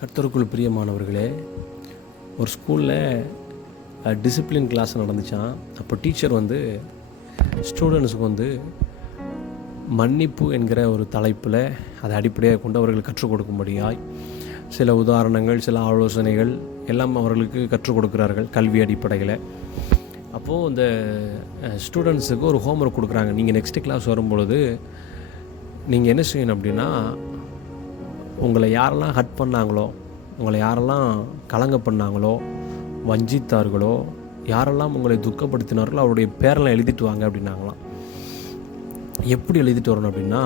கர்த்தருக்குள் பிரியமானவர்களே, ஒரு ஸ்கூலில் டிசிப்ளின் கிளாஸ் நடந்துச்சான். அப்போ டீச்சர் ஸ்டூடெண்ட்ஸுக்கு மன்னிப்பு என்கிற ஒரு தலைப்பில் அதை அடிப்படையாக கொண்டு அவர்களுக்கு கற்றுக் கொடுக்கும்படியாய் சில உதாரணங்கள், சில ஆலோசனைகள் எல்லாம் அவர்களுக்கு கற்றுக் கொடுக்குறார்கள் கல்வி அடிப்படையில். அப்போது இந்த ஸ்டூடெண்ட்ஸுக்கு ஒரு ஹோம்ஒர்க் கொடுக்குறாங்க. நீங்கள் நெக்ஸ்ட்டு கிளாஸ் வரும்பொழுது நீங்கள் என்ன செய்யணும் அப்படின்னா, உங்களை யாரெல்லாம் ஹர்ட் பண்ணாங்களோ, உங்களை யாரெல்லாம் கலங்க பண்ணாங்களோ, வஞ்சித்தார்களோ, யாரெல்லாம் உங்களை துக்கப்படுத்தினார்களோ அவருடைய பேரெல்லாம் எழுதிட்டு வாங்க அப்படின்னாங்களாம். எப்படி எழுதிட்டு வரணும் அப்படின்னா,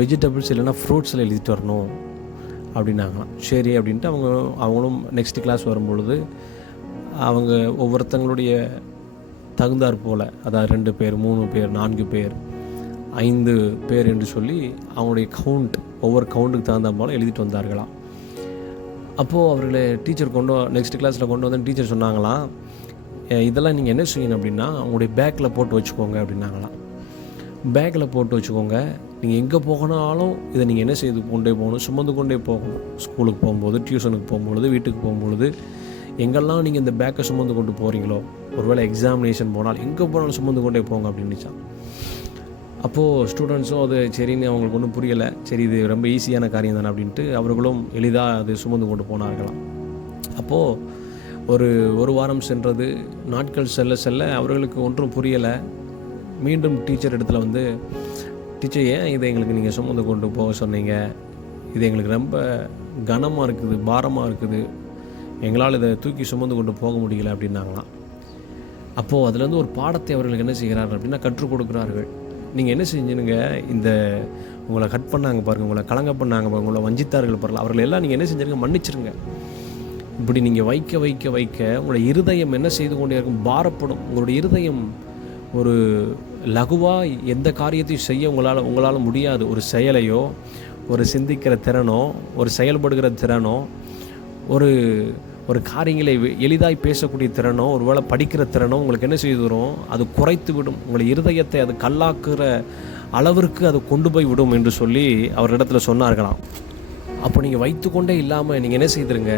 வெஜிடபிள்ஸ் இல்லைன்னா ஃப்ரூட்ஸில் எழுதிட்டு வரணும் அப்படின்னாங்களாம். சரி அப்படின்ட்டு அவங்களும் நெக்ஸ்ட் கிளாஸ் வரும்பொழுது அவங்க ஒவ்வொருத்தங்களுடைய தகுந்தாற் போல், அதாவது 2 பேர், 3 பேர், 4 பேர், 5 பேர் என்று சொல்லி அவங்களுடைய ஒவ்வொரு கவுண்ட்டுக்கு தகுந்த போல் எழுதிட்டு வந்தார்களாம். அப்போது அவர்களை டீச்சர் நெக்ஸ்ட் கிளாஸில் கொண்டு வந்து டீச்சர் சொன்னாங்களாம், இதெல்லாம் நீங்கள் என்ன செய்யணும் அப்படின்னா உங்களுடைய பேக்கில் போட்டு வச்சுக்கோங்க அப்படின்னாங்களாம். பேக்கில் போட்டு வச்சுக்கோங்க, நீங்கள் எங்கே போகணாலும் இதை நீங்கள் என்ன செய்து கொண்டே போகணும், சுமந்து கொண்டே போகணும். ஸ்கூலுக்கு போகும்போது, டியூஷனுக்கு போகும்பொழுது, வீட்டுக்கு போகும்பொழுது, எங்கெல்லாம் நீங்கள் இந்த பேக்கை சுமந்து கொண்டு போகிறீங்களோ, ஒருவேளை எக்ஸாமினேஷன் போனால் எங்கே போனாலும் சுமந்து கொண்டே போங்க அப்படின்னுச்சான். அப்போது ஸ்டூடெண்ட்ஸும் அது சரின்னு அவங்களுக்கு ஒன்றும் புரியலை. சரி, இது ரொம்ப ஈஸியான காரியம் தானே அப்படின்ட்டு அவர்களும் எளிதாக அது சுமந்து கொண்டு போனார்களாம். அப்போது ஒரு வாரம் சென்றது. நாட்கள் செல்ல செல்ல அவர்களுக்கு ஒன்றும் புரியலை. மீண்டும் டீச்சர் இடத்துல டீச்சர், ஏன் இதை எங்களுக்கு நீங்கள் சுமந்து கொண்டு போக சொன்னீங்க? இது எங்களுக்கு ரொம்ப கனமாக இருக்குது, பாரமாக இருக்குது, எங்களால் இதை தூக்கி சுமந்து கொண்டு போக முடியல அப்படின்னாங்களாம். அப்போது அதுலேருந்து ஒரு பாடத்தை அவர்களுக்கு என்ன செய்கிறார்கள் அப்படின்னா கற்றுக் கொடுக்குறார்கள். நீங்கள் என்ன செஞ்சுனுங்க, இந்த உங்களை கட் பண்ணாங்க பாருங்கள், உங்களை கலங்க பண்ணாங்க பாருங்கள், உங்களை வஞ்சித்தார்கள் பாருங்கள், அவர்கள் எல்லாம் நீங்கள் என்ன செஞ்சுருங்க, மன்னிச்சிருங்க. இப்படி நீங்கள் வைக்க வைக்க வைக்க உங்களுடைய இருதயம் என்ன செய்து கொண்டே இருக்கும், பாரப்படும். உங்களுடைய இருதயம் ஒரு லகுவாக எந்த காரியத்தையும் செய்ய உங்களால் முடியாது. ஒரு செயலையோ, ஒரு சிந்திக்கிற திறனோ, ஒரு செயல்படுகிற திறனோ, ஒரு காரியங்களை எளிதாய் பேசக்கூடிய திறனோ, ஒரு வேளை படிக்கிற திறனோ உங்களுக்கு என்ன செய்து வரும், அது குறைத்து விடும். உங்களை இருதயத்தை அது கல்லாக்குற அளவிற்கு அது கொண்டு போய் விடும் என்று சொல்லி அவரிடத்துல சொன்னார்களாம். அப்போ நீங்கள் வைத்துக்கொண்டே இல்லாமல் நீங்கள் என்ன செய்திருங்க,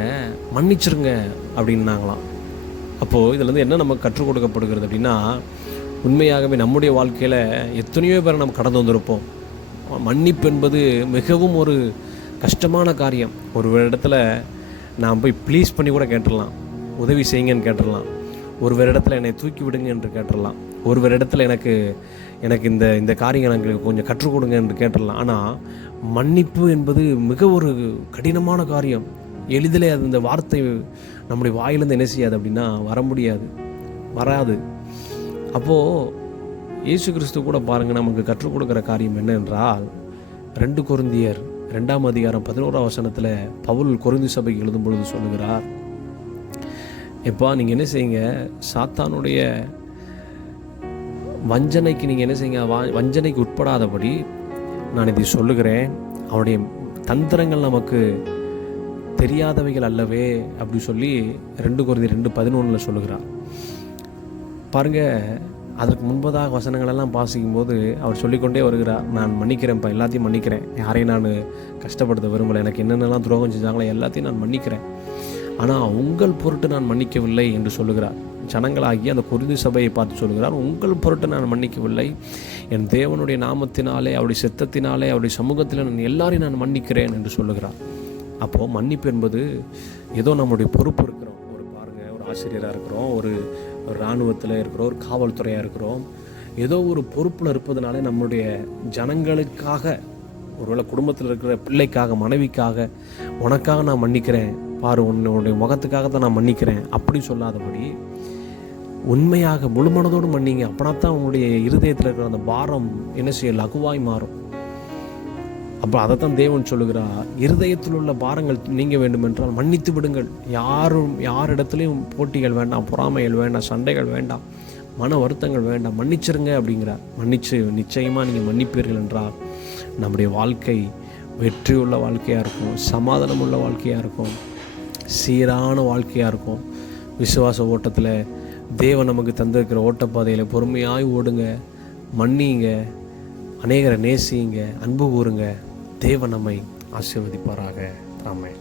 மன்னிச்சிருங்க அப்படின்னாங்களாம். அப்போது இதில் என்ன நமக்கு கற்றுக் கொடுக்கப்படுகிறது அப்படின்னா, உண்மையாகவே நம்முடைய வாழ்க்கையில் எத்தனையோ பேரை நம்ம கடந்து வந்திருப்போம். மன்னிப்பு என்பது மிகவும் ஒரு கஷ்டமான காரியம். ஒரு இடத்துல நான் போய் ப்ளீஸ் பண்ணி கூட கேட்டுடலாம், உதவி செய்யுங்கன்னு கேட்டுடலாம். ஒரு இடத்துல என்னை தூக்கி விடுங்க என்று கேட்டுடலாம். ஒரு இடத்துல எனக்கு இந்த காரியம் எனக்கு கொஞ்சம் கற்றுக் கொடுங்க என்று கேட்டுடலாம். ஆனால் மன்னிப்பு என்பது மிக ஒரு கடினமான காரியம். எளிதில் அது இந்த வார்த்தை நம்முடைய வாயிலிருந்து என்ன செய்யாது அப்படின்னா வராது. அப்போது இயேசு கிறிஸ்து கூட பாருங்கள், நமக்கு கற்றுக் கொடுக்குற காரியம் என்ன என்றால், 2 கொரிந்தியர் 2ஆம் அதிகாரம் 11ஆம் வசனத்தில் பவுல் கொரிந்து சபைக்கு எழுதும் பொழுது சொல்லுகிறார், எப்பா நீங்கள் என்ன செய்யுங்க, சாத்தானுடைய வஞ்சனைக்கு நீங்கள் என்ன செய்யுங்க, வஞ்சனைக்கு உட்படாதபடி நான் இதை சொல்லுகிறேன். அவனுடைய தந்திரங்கள் நமக்கு தெரியாதவைகள் அல்லவே அப்படி சொல்லி 2 கொரிந்தியர் 2:11 சொல்லுகிறார். பாருங்கள், அதற்கு முன்பதாக வசனங்களெல்லாம் வாசிக்கும்போது அவர் சொல்லிக்கொண்டே வருகிறார், நான் மன்னிக்கிறேன்ப்பா, எல்லாத்தையும் மன்னிக்கிறேன், யாரையும் நான் கஷ்டப்படுத்த விரும்பலை, எனக்கு என்னென்னலாம் துரோகம் செஞ்சாங்களோ எல்லாத்தையும் நான் மன்னிக்கிறேன், ஆனால் உங்கள் பொருட்டு நான் மன்னிக்கவில்லை என்று சொல்லுகிறார். ஜனங்களாகி அந்த கொரிந்து சபையை பார்த்து சொல்லுகிறார், உங்கள் பொருட்டு நான் மன்னிக்கவில்லை, என் தேவனுடைய நாமத்தினாலே, அவருடைய சித்தத்தினாலே, அவருடைய சமூகத்தில் நான் எல்லாரையும் நான் மன்னிக்கிறேன் என்று சொல்லுகிறார். அப்போது மன்னிப்பு என்பது ஏதோ நம்முடைய பொறுப்பு இருக்கிறோம். ஒரு ஆசிரியராக இருக்கிறோம், ஒரு இராணுவத்தில் இருக்கிறோம், ஒரு காவல்துறையாக இருக்கிறோம், ஏதோ ஒரு பொறுப்பில் இருப்பதனால நம்முடைய ஜனங்களுக்காக, ஒருவேளை குடும்பத்தில் இருக்கிற பிள்ளைக்காக, மனைவிக்காக, உனக்காக நான் மன்னிக்கிறேன் பாரு, உன்னுடைய முகத்துக்காக தான் நான் மன்னிக்கிறேன் அப்படி சொல்லாதபடி உண்மையாக முழு மனதோடு மன்னிங்க. அப்படின்னா தான் உங்களுடைய இருதயத்தில் இருக்கிற அந்த பாரம் என்ன செய்ய லகுவாய் மாறும். அப்போ அதைத்தான் தேவன் சொல்லுகிறார், இருதயத்தில் உள்ள பாரங்கள் நீங்க வேண்டுமென்றால் மன்னித்து விடுங்கள். யாரிடத்துலையும் போட்டிகள் வேண்டாம், பொறாமைகள் வேண்டாம், சண்டைகள் வேண்டாம், மன வருத்தங்கள் வேண்டாம், மன்னிச்சிருங்க அப்படிங்கிறார். மன்னிச்சு நிச்சயமாக நீங்கள் மன்னிப்பீர்கள் என்றால் நம்முடைய வாழ்க்கை வெற்றியுள்ள வாழ்க்கையாக இருக்கும், சமாதானம் உள்ள வாழ்க்கையாக இருக்கும், சீரான வாழ்க்கையாக இருக்கும். விசுவாச ஓட்டத்தில் தேவன் நமக்கு தந்திருக்கிற ஓட்டப்பாதையில் பொறுமையாய் ஓடுங்க, மன்னிங்க, அநேகரை நேசிங்க, அன்பு கூறுங்க. தேவன் நம்மை ஆசீர்வதிப்பாராக. ஆமென்.